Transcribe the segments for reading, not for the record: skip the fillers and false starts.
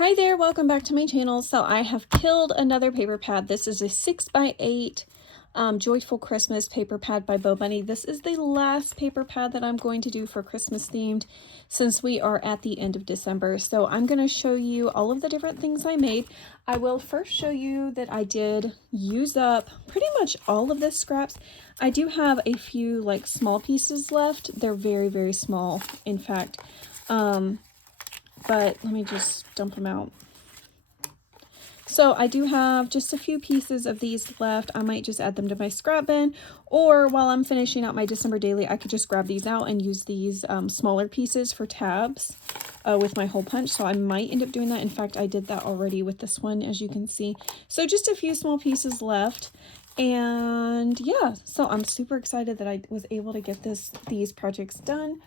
Hi there, welcome back to my channel. So I have killed another paper pad. This is a 6x8 Joyful Christmas paper pad by BoBunny. This is the last paper pad that I'm going to do for Christmas themed since we are at the end of December. So I'm going to show you all of the different things I made. I will first show you that I did use up pretty much all of this scraps. I do have a few like small pieces left. They're very, very small, in fact. But let me just dump them out. So I do have just a few pieces of these left. I might just add them to my scrap bin, or while I'm finishing out my December daily, I could just grab these out and use these smaller pieces for tabs with my hole punch. So I might end up doing that. In fact, I did that already with this one, as you can see. So just a few small pieces left. And yeah, so I'm super excited that I was able to get these projects done.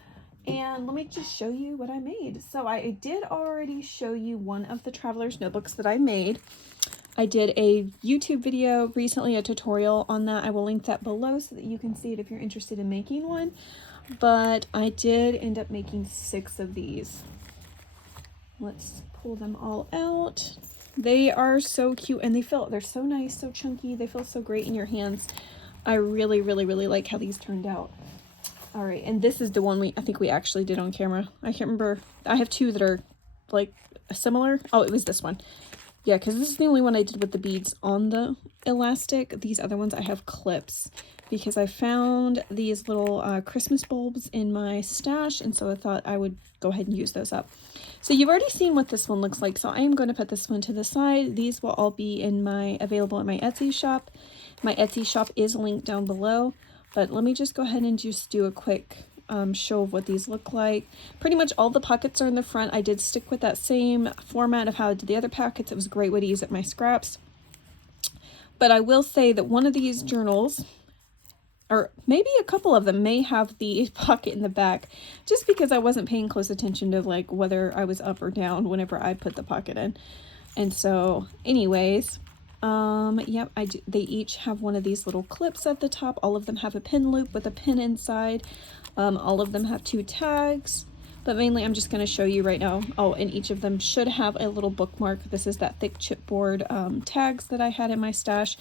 And let me just show you what I made. So I did already show you one of the traveler's notebooks that I made. I did a YouTube video recently, a tutorial on that. I will link that below so that you can see it if you're interested in making one. But I did end up making 6 of these. Let's pull them all out. They are so cute and they're so nice, so chunky. They feel so great in your hands. I really, really, really like how these turned out. All right, and this is the one I think we actually did on camera. I can't remember. I have 2 that are like similar. Oh, it was this one. Yeah, because this is the only one I did with the beads on the elastic. These other ones I have clips because I found these little Christmas bulbs in my stash, and so I thought I would go ahead and use those up. So you've already seen what this one looks like, so I am going to put this one to the side. These will all be available in my Etsy shop. My Etsy shop is linked down below. But let me just go ahead and just do a quick show of what these look like. Pretty much all the pockets are in the front. I did stick with that same format of how I did the other pockets. It was a great way to use up my scraps. But I will say that one of these journals, or maybe a couple of them, may have the pocket in the back, just because I wasn't paying close attention to like whether I was up or down whenever I put the pocket in. And so anyways, yep, they each have one of these little clips at the top. All of them have a pin loop with a pin inside. All of them have 2 tags, but mainly I'm just going to show you right now. Oh, and each of them should have a little bookmark. This is that thick chipboard tags that I had in my stash.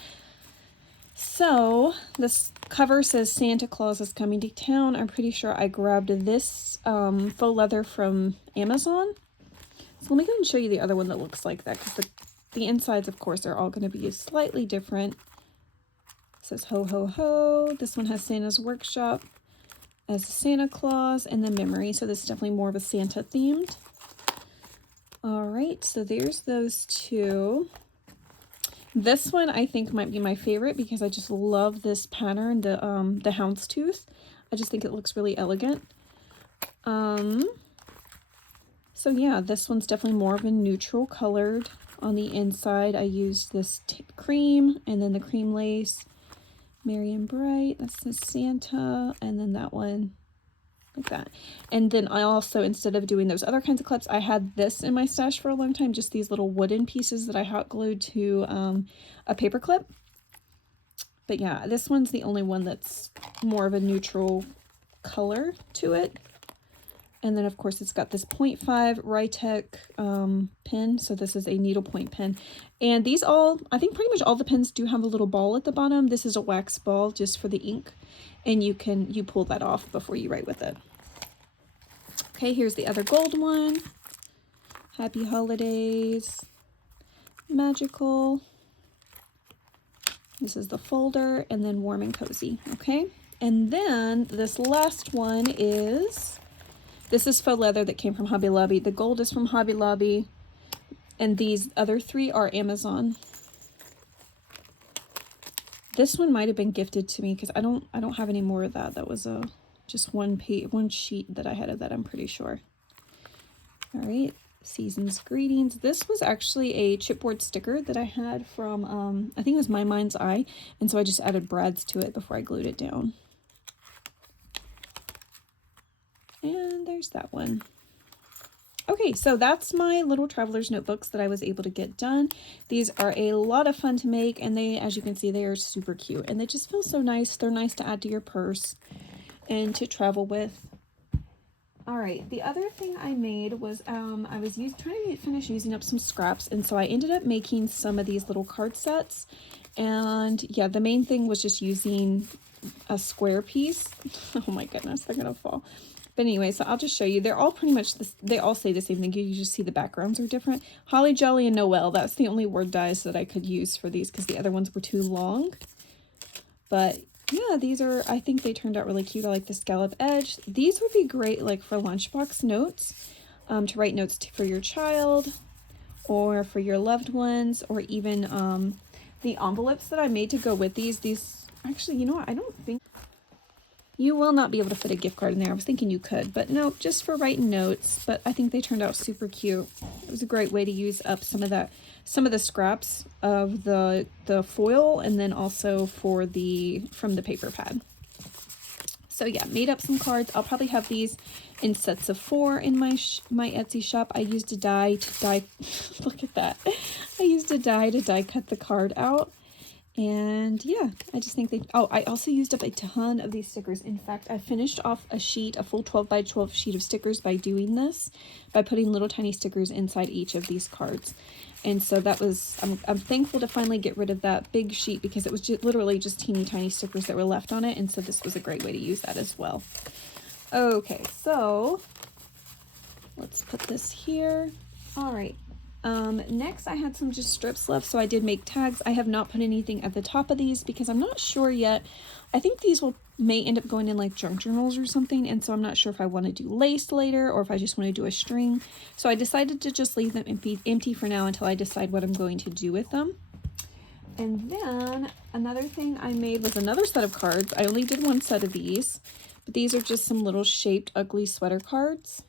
So this cover says Santa Claus is coming to town. I'm pretty sure I grabbed this faux leather from Amazon. So let me go and show you the other one that looks like that, because the insides, of course, are all going to be slightly different. It says ho, ho, ho. This one has Santa's Workshop as Santa Claus, and then Memory. So this is definitely more of a Santa themed. All right, so there's those 2. This one I think might be my favorite because I just love this pattern, the houndstooth. I just think it looks really elegant. So yeah, this one's definitely more of a neutral colored. On the inside, I used this cream and then the cream lace. Merry and Bright, that's the Santa, and then that one, like that. And then I also, instead of doing those other kinds of clips, I had this in my stash for a long time, just these little wooden pieces that I hot glued to a paper clip. But yeah, this one's the only one that's more of a neutral color to it. And then, of course, it's got this 0.5 Rytech pin. So this is a needlepoint pin. And these I think pretty much all the pins do have a little ball at the bottom. This is a wax ball just for the ink. And you pull that off before you write with it. Okay, here's the other gold one. Happy Holidays. Magical. This is the folder. And then Warm and Cozy. Okay. And then this last one is... This is faux leather that came from Hobby Lobby. The gold is from Hobby Lobby. And these other 3 are Amazon. This one might have been gifted to me because I don't have any more of that. That was just one sheet that I had of that, I'm pretty sure. All right, Season's Greetings. This was actually a chipboard sticker that I had from I think it was My Mind's Eye, and so I just added brads to it before I glued it down. And there's that one. Okay, so that's my little traveler's notebooks that I was able to get done. These are a lot of fun to make, and they, as you can see, they are super cute. And they just feel so nice. They're nice to add to your purse and to travel with. All right, the other thing I made was I was trying to finish using up some scraps, and so I ended up making some of these little card sets. And yeah, the main thing was just using a square piece. Oh my goodness, they're gonna fall. But anyway, so I'll just show you. They're all pretty much this. They all say the same thing. You just see the backgrounds are different. Holly Jolly and Noel. That's the only word dies that I could use for these because the other ones were too long. But yeah, these are, I think they turned out really cute. I like the scallop edge. These would be great like for lunchbox notes, to write notes for your child or for your loved ones, or even the envelopes that I made to go with these actually, you know what, I don't think you will not be able to fit a gift card in there. I was thinking you could, but no, just for writing notes. But I think they turned out super cute. It was a great way to use up some of the scraps of the foil, and then also from the paper pad. So yeah, made up some cards. I'll probably have these in sets of 4 in my Etsy shop. I used a die to die. Look at that. I used a die to die cut the card out. And yeah, I just think I also used up a ton of these stickers. In fact, I finished off a full 12 by 12 sheet of stickers by doing this, by putting little tiny stickers inside each of these cards. And so that was, I'm thankful to finally get rid of that big sheet because it was literally just teeny tiny stickers that were left on it. And so this was a great way to use that as well. Okay, so let's put this here. All right. Next I had some just strips left, so I did make tags. I have not put anything at the top of these because I'm not sure yet. I think these may end up going in like junk journals or something, and so I'm not sure if I want to do lace later or if I just want to do a string. So I decided to just leave them empty for now until I decide what I'm going to do with them. And then another thing I made was another set of cards. I only did one set of these, but these are just some little shaped ugly sweater cards.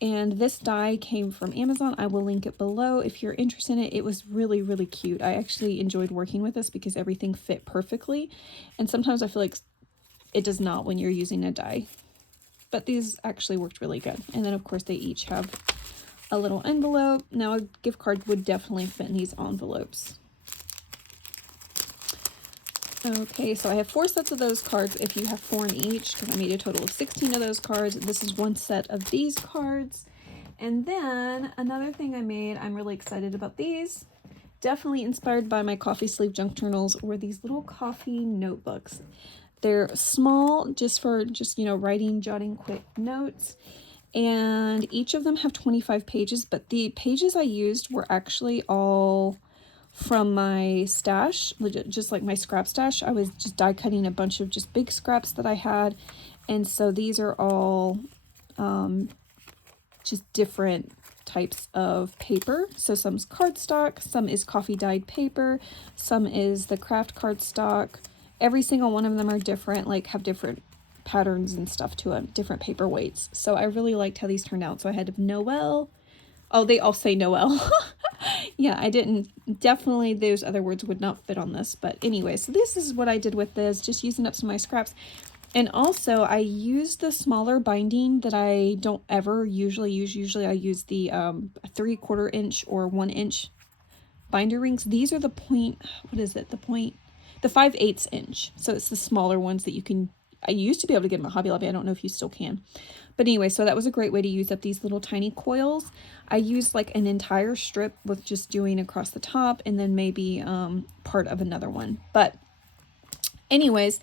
And this die came from Amazon. I will link it below if you're interested in it. It was really, really cute. I actually enjoyed working with this because everything fit perfectly. And sometimes I feel like it does not when you're using a die. But these actually worked really good. And then, of course, they each have a little envelope. Now, a gift card would definitely fit in these envelopes. Okay, so I have 4 sets of those cards if you have 4 in each, because I made a total of 16 of those cards. This is one set of these cards. And then another thing I made, I'm really excited about these. Definitely inspired by my coffee sleeve junk journals, or these little coffee notebooks. They're small, just for writing, jotting quick notes. And each of them have 25 pages, but the pages I used were actually all from my stash, just like my scrap stash. I was just die cutting a bunch of just big scraps that I had, and so these are all just different types of paper. So some's cardstock, some is coffee dyed paper, some is the craft cardstock. Every single one of them are different, like have different patterns and stuff to them, different paper weights. So I really liked how these turned out. So I had Noel. Oh, they all say Noel. Yeah, I didn't, definitely those other words would not fit on this. But anyway, so this is what I did with this, just using up some of my scraps. And also I used the smaller binding that I don't ever usually use. Usually I use the 3/4 inch or 1 inch binder rings. These are the the 5/8 inch. So it's the smaller ones that I used to be able to get them at Hobby Lobby. I don't know if you still can. But anyway, so that was a great way to use up these little tiny coils. I used like an entire strip with just doing across the top, and then maybe part of another one. But anyways,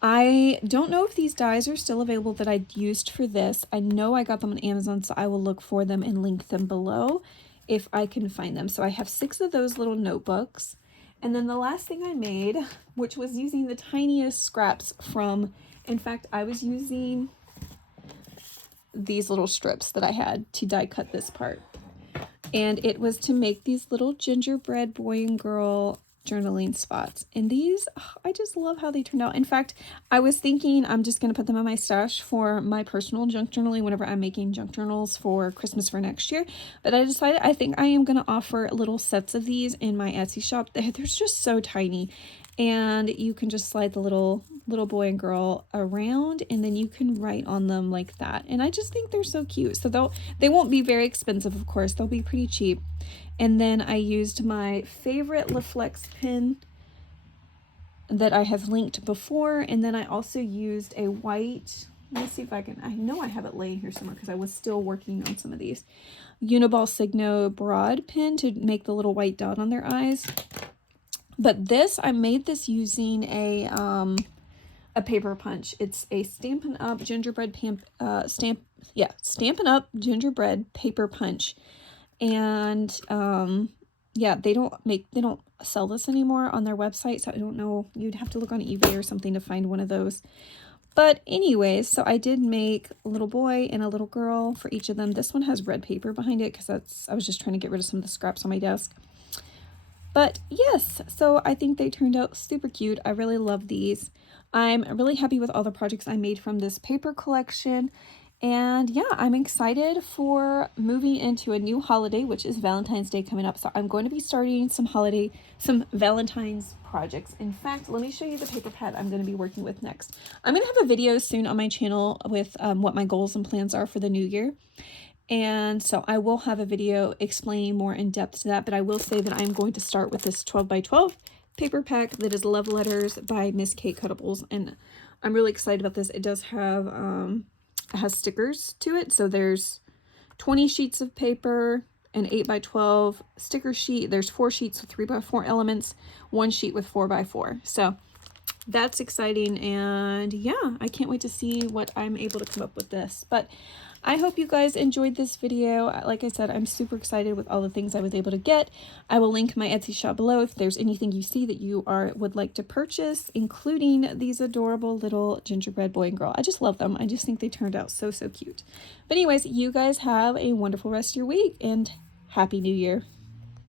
I don't know if these dies are still available that I used for this. I know I got them on Amazon, so I will look for them and link them below if I can find them. So I have 6 of those little notebooks. And then the last thing I made, which was using the tiniest scraps from, in fact, I was using these little strips that I had to die cut this part. And it was to make these little gingerbread boy and girl journaling spots. And these, I just love how they turned out. In fact, I was thinking I'm just going to put them in my stash for my personal junk journaling whenever I'm making junk journals for Christmas for next year. But I decided I think I am going to offer little sets of these in my Etsy shop. They're just so tiny. And you can just slide the little boy and girl around, and then you can write on them like that. And I just think they're so cute. So they won't be very expensive, of course. They'll be pretty cheap. And then I used my favorite LaFlex pen that I have linked before, and then I also used a white Let me see if I can, I know I have it laying here somewhere because I was still working on some of these. Uniball Signo broad pen to make the little white dot on their eyes. But this, I made this using a paper punch. It's a Stampin' Up! Gingerbread Stampin' Up! Gingerbread paper punch. And yeah, they don't sell this anymore on their website, so I don't know, you'd have to look on eBay or something to find one of those. But anyways, so I did make a little boy and a little girl for each of them. This one has red paper behind it because I was just trying to get rid of some of the scraps on my desk. But yes, so I think they turned out super cute. I really love these. I'm really happy with all the projects I made from this paper collection. And yeah, I'm excited for moving into a new holiday, which is Valentine's Day coming up. So I'm going to be starting some Valentine's projects. In fact, let me show you the paper pad I'm going to be working with next. I'm going to have a video soon on my channel with what my goals and plans are for the new year. And so I will have a video explaining more in depth to that, but I will say that I'm going to start with this 12 by 12 paper pack that is Love Letters by Miss Kate Cuttables. And I'm really excited about this. It does have, it has stickers to it. So there's 20 sheets of paper, an 8 by 12 sticker sheet. There's 4 sheets with 3 by 4 elements, 1 sheet with 4 by 4. So that's exciting. And yeah, I can't wait to see what I'm able to come up with this. But I hope you guys enjoyed this video. Like I said, I'm super excited with all the things I was able to get. I will link my Etsy shop below if there's anything you see that you would like to purchase, including these adorable little gingerbread boy and girl. I just love them. I just think they turned out so, so cute. But anyways, you guys have a wonderful rest of your week and Happy New Year.